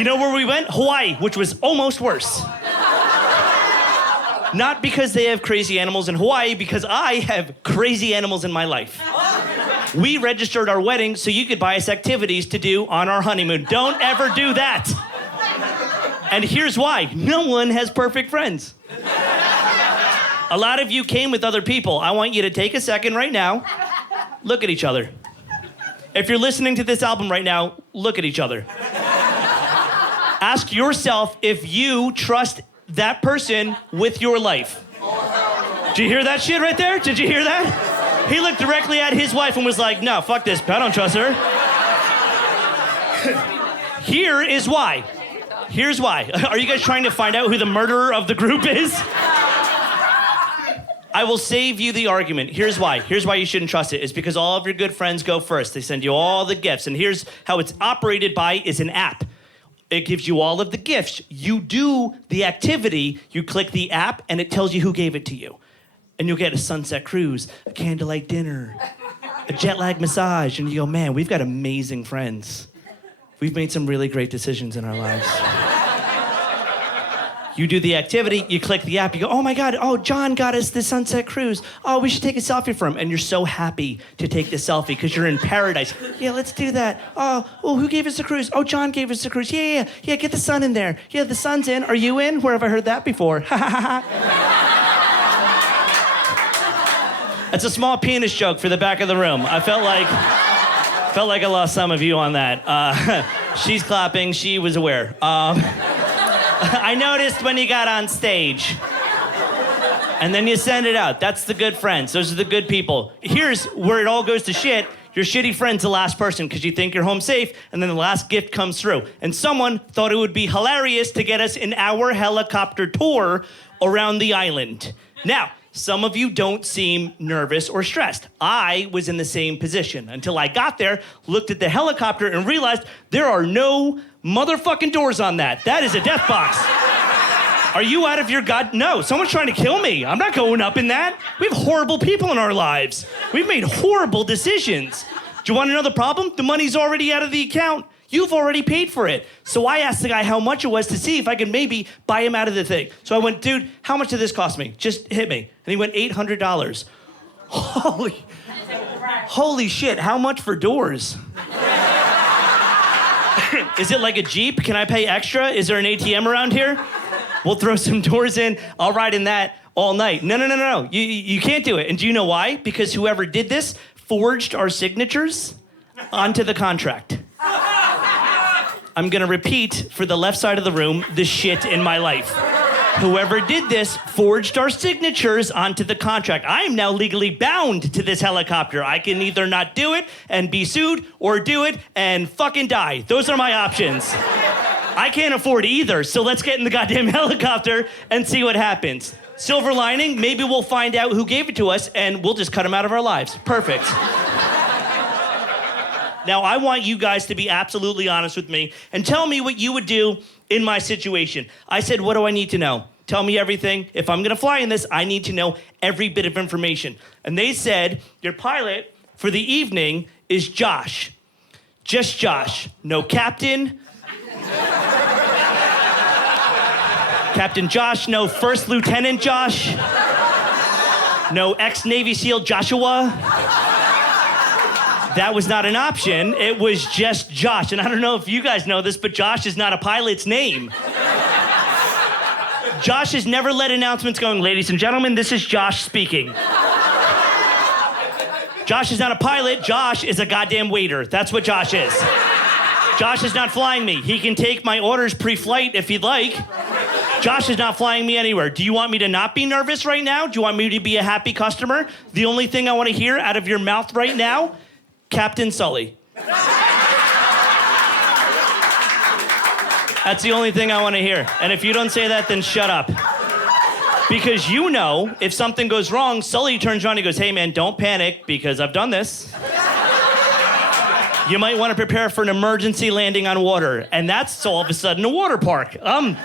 You know where we went? Hawaii, which was almost worse. Not because they have crazy animals in Hawaii, because I have crazy animals in my life. We registered our wedding so you could buy us activities to do on our honeymoon. Don't ever do that. And here's why. No one has perfect friends. A lot of you came with other people. I want you to take a second right now. Look at each other. If you're listening to this album right now, look at each other. Ask yourself if you trust that person with your life. Did you hear that shit right there? Did you hear that? He looked directly at his wife and was like, no, fuck this, I don't trust her. Here is why. Here's why. Are you guys trying to find out who the murderer of the group is? I will save you the argument. Here's why. Here's why you shouldn't trust it. It's because all of your good friends go first. They send you all the gifts. And here's how it's operated by is an app. It gives you all of the gifts. You do the activity, you click the app, and it tells you who gave it to you. And you'll get a sunset cruise, a candlelight dinner, a jet lag massage, and you go, man, we've got amazing friends. We've made some really great decisions in our lives. You do the activity, you click the app, you go, oh my God, oh, John got us the sunset cruise. Oh, we should take a selfie for him. And you're so happy to take the selfie because you're in paradise. Yeah, let's do that. Oh, who gave us the cruise? Oh, John gave us the cruise. Yeah, get the sun in there. Yeah, the sun's in. Are you in? Where have I heard that before? That's a small penis joke for the back of the room. I felt like I lost some of you on that. She's clapping. She was aware. I noticed when you got on stage. And then you send it out. That's the good friends. Those are the good people. Here's where it all goes to shit. Your shitty friend's the last person because you think you're home safe, and then the last gift comes through. And someone thought it would be hilarious to get us in our helicopter tour around the island. Now, some of you don't seem nervous or stressed. I was in the same position until I got there, looked at the helicopter, and realized there are no motherfucking doors on that. That is a death box. Are you out of your god? No, someone's trying to kill me. I'm not going up in that. We have horrible people in our lives. We've made horrible decisions. Do you want to know the problem? The money's already out of the account. You've already paid for it. So I asked the guy how much it was to see if I could maybe buy him out of the thing. So I went, dude, how much did this cost me? Just hit me. And he went, $800. Holy shit, how much for doors? Is it like a Jeep? Can I pay extra? Is there an ATM around here? We'll throw some doors in. I'll ride in that all night. No. You can't do it. And do you know why? Because whoever did this forged our signatures onto the contract. I'm gonna repeat for the left side of the room the shit in my life. Whoever did this forged our signatures onto the contract. I am now legally bound to this helicopter. I can either not do it and be sued or do it and fucking die. Those are my options. I can't afford either, so let's get in the goddamn helicopter and see what happens. Silver lining, maybe we'll find out who gave it to us and we'll just cut him out of our lives. Perfect. Now, I want you guys to be absolutely honest with me and tell me what you would do in my situation. I said, what do I need to know? Tell me everything. If I'm gonna fly in this, I need to know every bit of information. And they said, your pilot for the evening is Josh. Just Josh. No captain. Captain Josh, no First Lieutenant Josh. No ex-Navy SEAL Joshua. That was not an option. It was just Josh. And I don't know if you guys know this, but Josh is not a pilot's name. Josh has never led announcements going, ladies and gentlemen, this is Josh speaking. Josh is not a pilot. Josh is a goddamn waiter. That's what Josh is. Josh is not flying me. He can take my orders pre-flight if he'd like. Josh is not flying me anywhere. Do you want me to not be nervous right now? Do you want me to be a happy customer? The only thing I want to hear out of your mouth right now, Captain Sully. That's the only thing I want to hear. And if you don't say that, then shut up. Because you know, if something goes wrong, Sully turns around and goes, hey man, don't panic because I've done this. You might want to prepare for an emergency landing on water. And that's all of a sudden a water park. I'm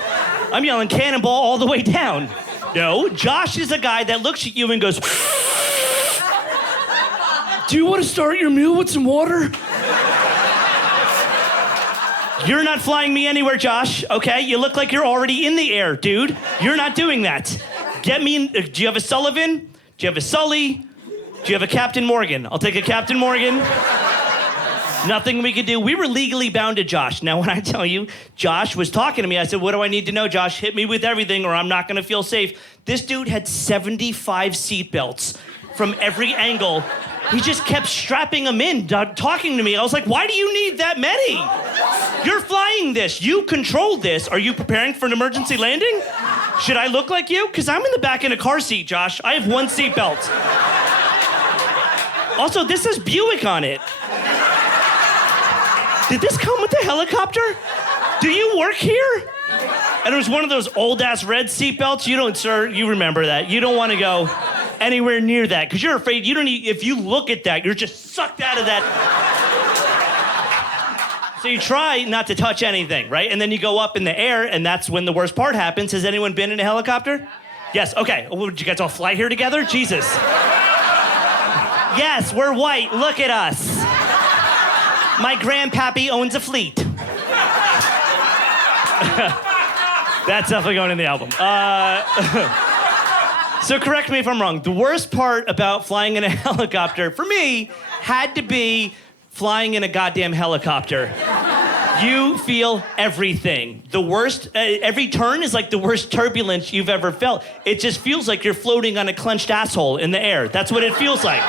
yelling cannonball all the way down. No, Josh is a guy that looks at you and goes, do you want to start your meal with some water? You're not flying me anywhere, Josh, okay? You look like you're already in the air, dude. You're not doing that. Get me in, do you have a Sullivan? Do you have a Sully? Do you have a Captain Morgan? I'll take a Captain Morgan. Nothing we could do. We were legally bound to Josh. Now, when I tell you, Josh was talking to me, I said, what do I need to know, Josh? Hit me with everything or I'm not gonna feel safe. This dude had 75 seatbelts from every angle. He just kept strapping them in, talking to me. I was like, why do you need that many? You're flying this. You control this. Are you preparing for an emergency landing? Should I look like you? Because I'm in the back in a car seat, Josh. I have one seatbelt. Also, this says Buick on it. Did this come with the helicopter? Do you work here? And it was one of those old-ass red seatbelts. You don't, sir, you remember that. You don't want to go anywhere near that because you're afraid you don't need, if you look at that, you're just sucked out of that. So you try not to touch anything, right? And then you go up in the air, and that's when the worst part happens. Has anyone been in a helicopter? Yes, okay. Oh, did you guys all fly here together? Jesus. Yes, we're white. Look at us. My grandpappy owns a fleet. That's definitely going in the album. So correct me if I'm wrong. The worst part about flying in a helicopter, for me, had to be flying in a goddamn helicopter. You feel everything. The worst, every turn is like the worst turbulence you've ever felt. It just feels like you're floating on a clenched asshole in the air. That's what it feels like.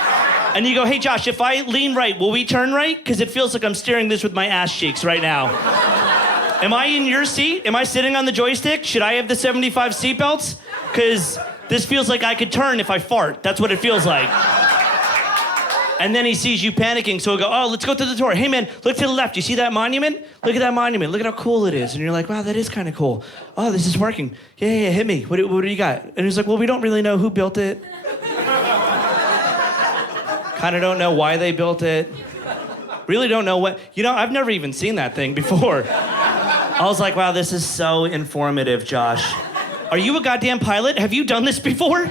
And you go, hey, Josh, if I lean right, will we turn right? Because it feels like I'm steering this with my ass cheeks right now. Am I in your seat? Am I sitting on the joystick? Should I have the 75 seatbelts? Because this feels like I could turn if I fart. That's what it feels like. And then he sees you panicking, so he'll go, oh, let's go to the door. Hey, man, look to the left. You see that monument? Look at that monument. Look at how cool it is. And you're like, wow, that is kind of cool. Oh, this is working. Yeah, hit me. What do you got? And he's like, well, we don't really know who built it. Kind of don't know why they built it. Really don't know what. You know, I've never even seen that thing before. I was like, wow, this is so informative, Josh. Are you a goddamn pilot? Have you done this before?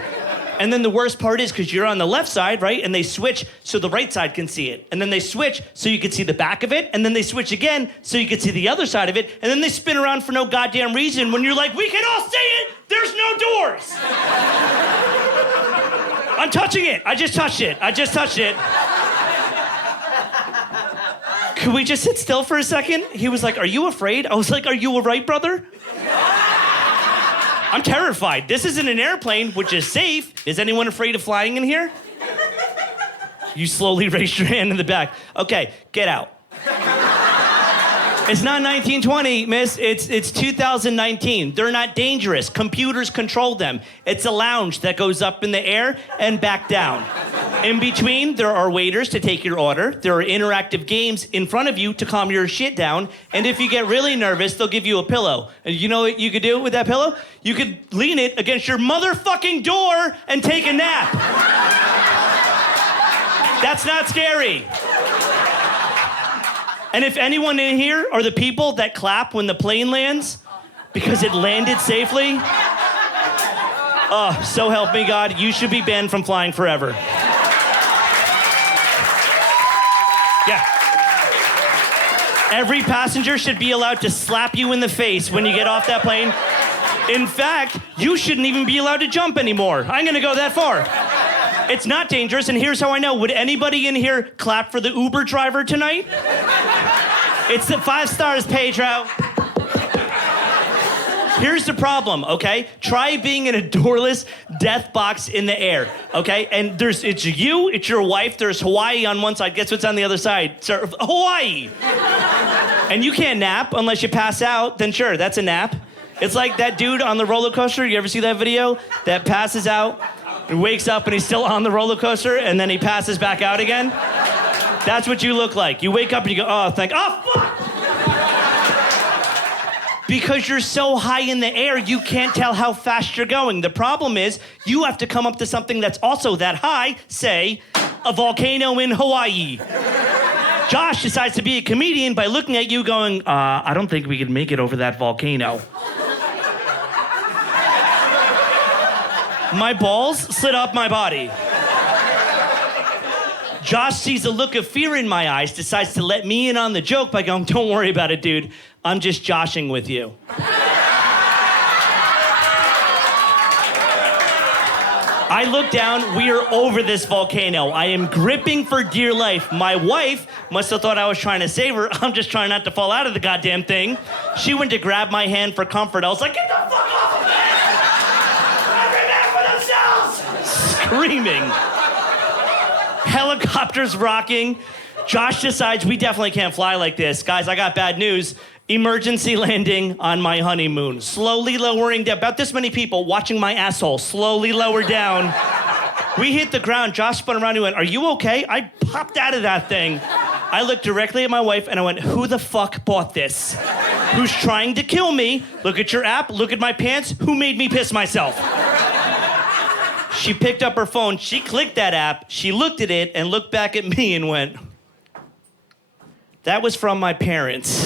And then the worst part is because you're on the left side, right? And they switch so the right side can see it. And then they switch so you can see the back of it. And then they switch again so you can see the other side of it. And then they spin around for no goddamn reason when you're like, we can all see it. There's no doors. I'm touching it. I just touched it. Could we just sit still for a second? He was like, are you afraid? I was like, are you all right, brother? I'm terrified. This isn't an airplane, which is safe. Is anyone afraid of flying in here? You slowly raised your hand in the back. Okay, get out. It's not 1920, miss. It's 2019. They're not dangerous. Computers control them. It's a lounge that goes up in the air and back down. In between, there are waiters to take your order. There are interactive games in front of you to calm your shit down. And if you get really nervous, they'll give you a pillow. And you know what you could do with that pillow? You could lean it against your motherfucking door and take a nap. That's not scary. And if anyone in here are the people that clap when the plane lands because it landed safely, oh, so help me God, you should be banned from flying forever. Yeah. Every passenger should be allowed to slap you in the face when you get off that plane. In fact, you shouldn't even be allowed to jump anymore. I'm gonna go that far. It's not dangerous, and here's how I know. Would anybody in here clap for the Uber driver tonight? It's the 5 stars, Pedro. Here's the problem, okay? Try being in a doorless death box in the air, okay? And it's you, it's your wife, there's Hawaii on one side. Guess what's on the other side? Sir, Hawaii! And you can't nap unless you pass out, then sure, that's a nap. It's like that dude on the roller coaster, you ever see that video? That passes out, he wakes up and he's still on the roller coaster, and then he passes back out again. That's what you look like. You wake up and you go, oh, fuck! Because you're so high in the air, you can't tell how fast you're going. The problem is, you have to come up to something that's also that high, say, a volcano in Hawaii. Josh decides to be a comedian by looking at you going, I don't think we could make it over that volcano. My balls slid up my body. Josh sees a look of fear in my eyes, decides to let me in on the joke by going, don't worry about it, dude. I'm just joshing with you. I look down, we are over this volcano. I am gripping for dear life. My wife must have thought I was trying to save her. I'm just trying not to fall out of the goddamn thing. She went to grab my hand for comfort. I was like, get the fuck off of me! Every man for themselves! Screaming. Helicopters rocking. Josh decides we definitely can't fly like this. Guys, I got bad news. Emergency landing on my honeymoon. Slowly lowering down, about this many people watching my asshole slowly lower down. We hit the ground. Josh spun around and went, are you okay? I popped out of that thing. I looked directly at my wife and I went, who the fuck bought this? Who's trying to kill me? Look at your app, look at my pants. Who made me piss myself? She picked up her phone, she clicked that app, she looked at it and looked back at me and went, that was from my parents.